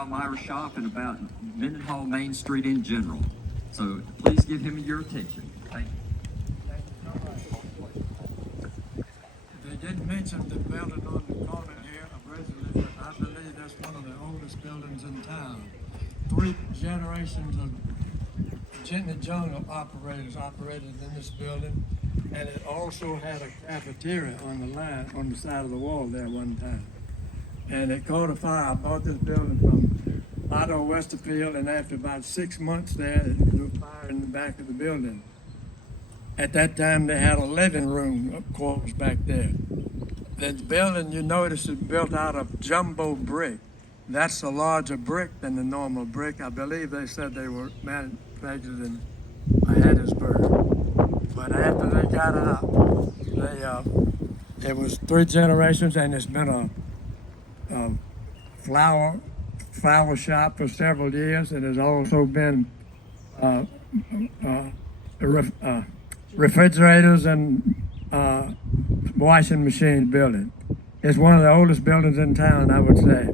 Palmyra shop and about Mendenhall Main Street in general. So please give him your attention. Thank you. They didn't mention the building on the corner here originally, but I believe that's one of the oldest buildings in town. 3 generations of Gently Jungle operators operated in this building, and it also had a cafeteria on the line on the side of the wall there one time. And it caught a fire. I bought this building from Otto Westerfield, and after about 6 months there, it blew a fire in the back of the building. At that time, they had a living room quarters back there. The building, you notice, is built out of jumbo brick. That's a larger brick than the normal brick. I believe they said they were manufactured in Hattiesburg. But after they got it out, it was 3 generations, and it's been a flower shop for several years. It has also been refrigerators and washing machines building. It's one of the oldest buildings in town, I would say.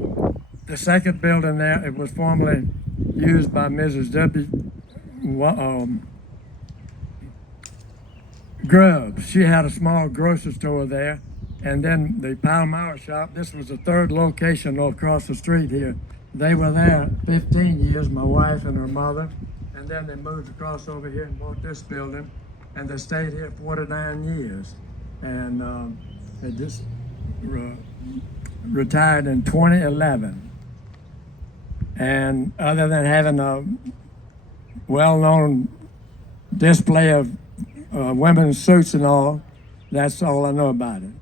The second building there, it was formerly used by Mrs. W. Grubbs. She had a small grocery store there. And then the Palmyra shop, this was the 3rd location across the street here. They were there 15 years, my wife and her mother. And then they moved across over here and bought this building. And they stayed here 49 years. And they just retired in 2011. And other than having a well-known display of women's suits and all, that's all I know about it.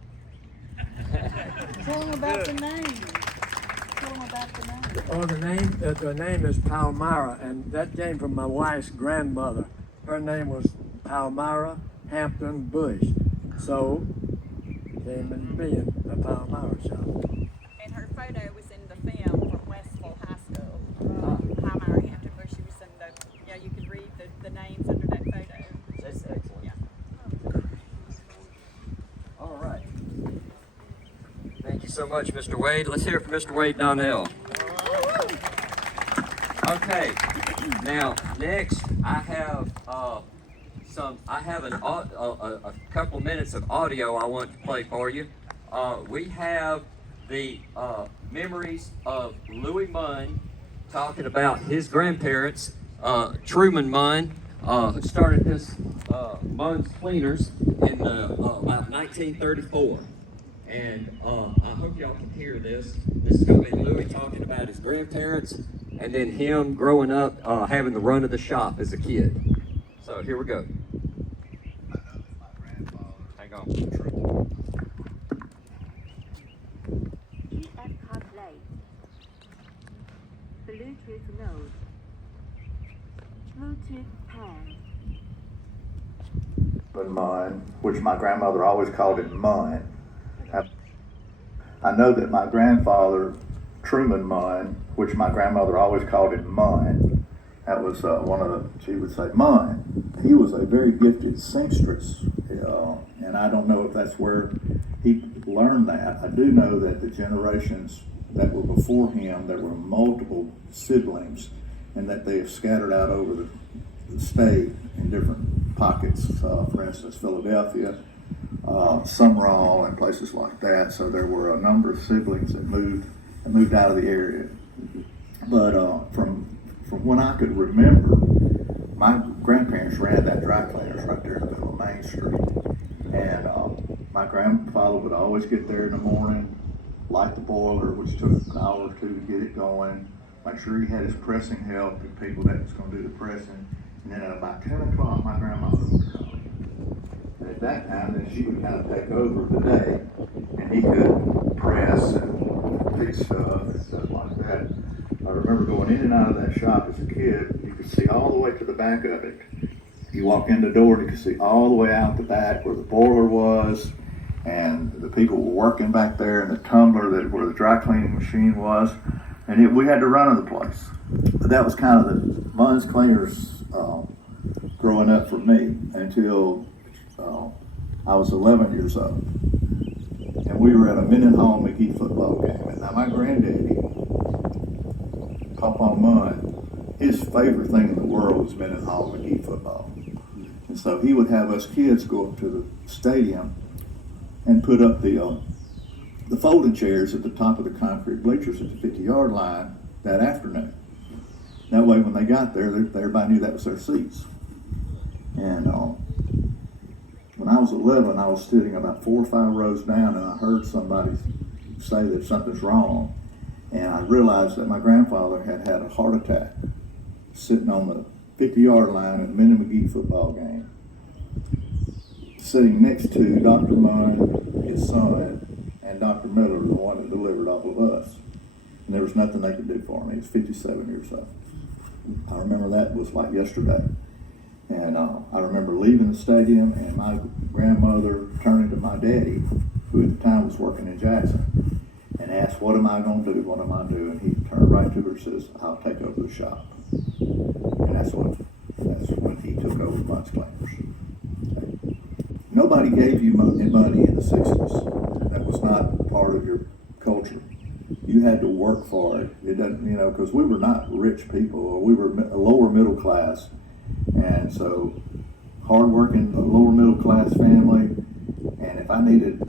Tell them about the name. Tell them about the name. Oh, the name is Palmyra, and that came from my wife's grandmother. Her name was Palmyra Hampton Bush. So, came into being the Palmyra shop. And her photo was in the film from Westville High School. Palmyra Hampton Bush. She was in the, you can read the names under that photo. That's excellent. Yeah. All right. Thank you so much, Mr. Wade. Let's hear it from Mr. Wade Donnell. Okay. Now, next I have a couple minutes of audio I want to play for you. We have the memories of Louis Munn talking about his grandparents, Truman Munn, who started this Munn's Cleaners in about 1934. And I hope y'all can hear this. This is going to be Louis talking about his grandparents and then him growing up having the run of the shop as a kid. So here we go. Hang on. EF late. Bluetooth node. Bluetooth paired. Munn, which my grandmother always called it Munn. I know that my grandfather, Truman Munn, which my grandmother always called it Munn, that was she would say Munn. He was a very gifted seamstress, and I don't know if that's where he learned that. I do know that the generations that were before him, there were multiple siblings, and that they have scattered out over the state in different pockets. For instance, Philadelphia, Summerall, and places like that. So there were a number of siblings that moved out of the area. But from when I could remember, my grandparents ran that dry cleaners right there in the middle of Main Street. And my grandfather would always get there in the morning, light the boiler, which took an hour or 2 to get it going, make sure he had his pressing help, the people that was going to do the pressing. And then at about 10 o'clock, my grandmother would come. And at that time, then she would kind of take over the day, and he could press and fix stuff and stuff like that. I remember going in and out of that shop as a kid. You could see all the way to the back of it. You walk in the door and you could see all the way out the back where the boiler was, and the people were working back there, and the tumbler where the dry cleaning machine was, and we had to run to the place. But that was kind of the Munn's Cleaners growing up for me until I was 11 years old. And we were at a Mendenhall McGee football game. And now my granddaddy Papa Munn, his favorite thing in the world was Mendenhall McGee football. And so he would have us kids go up to the stadium and put up the folding chairs at the top of the concrete bleachers at the 50-yard line that afternoon. That way when they got there, everybody knew that was their seats. And when I was 11, I was sitting about 4 or 5 rows down, and I heard somebody say that something's wrong. And I realized that my grandfather had had a heart attack sitting on the 50-yard line at a Minnie McGee football game, sitting next to Dr. Munn, his son, and Dr. Miller, the one that delivered all of us. And there was nothing they could do for me. He was 57 years old. I remember that was like yesterday. And I remember leaving the stadium and my grandmother turning to my daddy, who at the time was working in Jackson, and asked, "What am I going to do? What am I doing?" He turned right to her and says, "I'll take over the shop." And that's when he took over Munn's Cleaners. Nobody gave you money in the 60s. That was not part of your culture. You had to work for it. It doesn't, because we were not rich people, or we were a lower middle class. And so, hardworking, lower middle class family, and if I needed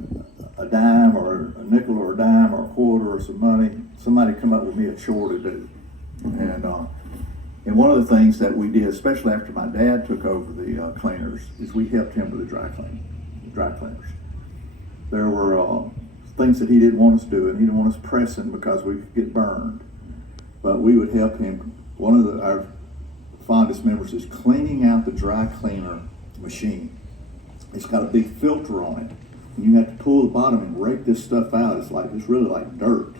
a dime or a nickel or a dime or a quarter or some money, somebody come up with me a chore to do. And one of the things that we did, especially after my dad took over the cleaners, is we helped him with the dry cleaners. There were things that he didn't want us doing. He didn't want us pressing because we could get burned. But we would help him. One of our fondest memories is cleaning out the dry cleaner machine. It's got a big filter on it, and you have to pull the bottom and rake this stuff out. It's really like dirt,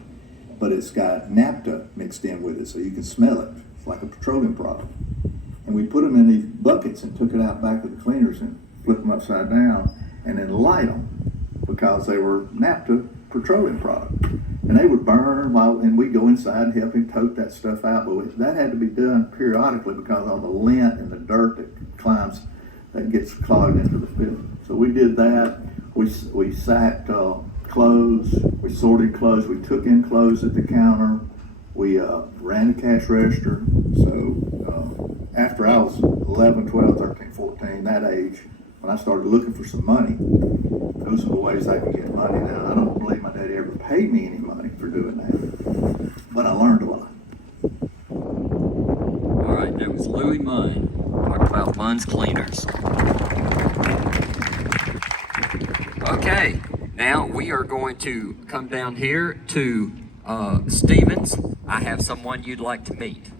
but it's got naphtha mixed in with it, so you can smell it. It's like a petroleum product. And we put them in these buckets and took it out back of the cleaners and flipped them upside down and then light them because they were naphtha petroleum product. And they would burn and we'd go inside and help him tote that stuff out. But that had to be done periodically because all the lint and the dirt that gets clogged into the filter. So we did that. We sacked clothes. We sorted clothes. We took in clothes at the counter. We ran the cash register. So after I was 11, 12, 13, 14, that age, when I started looking for some money, those are the ways I could get money. Now, I don't believe my daddy ever paid me any money for doing that, but I learned a lot. All right, that was Louis Munn talking about Munn's Cleaners. Okay, now we are going to come down here to Stevens. I have someone you'd like to meet.